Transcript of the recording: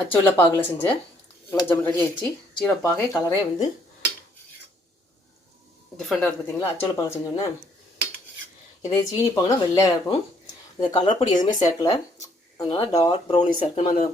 அச்சுள்ள பாகில் செஞ்ச குலாப் ஜாமுன் ரெடி ஆயிடுச்சு. சீரப்பாகை கலரே வந்து டிஃப்ரெண்ட்டாக இருக்குது பார்த்தீங்களா. அச்சுள்ள பாகில் செஞ்சோன்னே இதே சீனி பாகுனா வெள்ளையாக இருக்கும். இந்த கலர் பொடி எதுவுமே சேர்க்கல, அதனால டார்க் ப்ரௌனிஸாக இருக்குது. நம்ம அந்த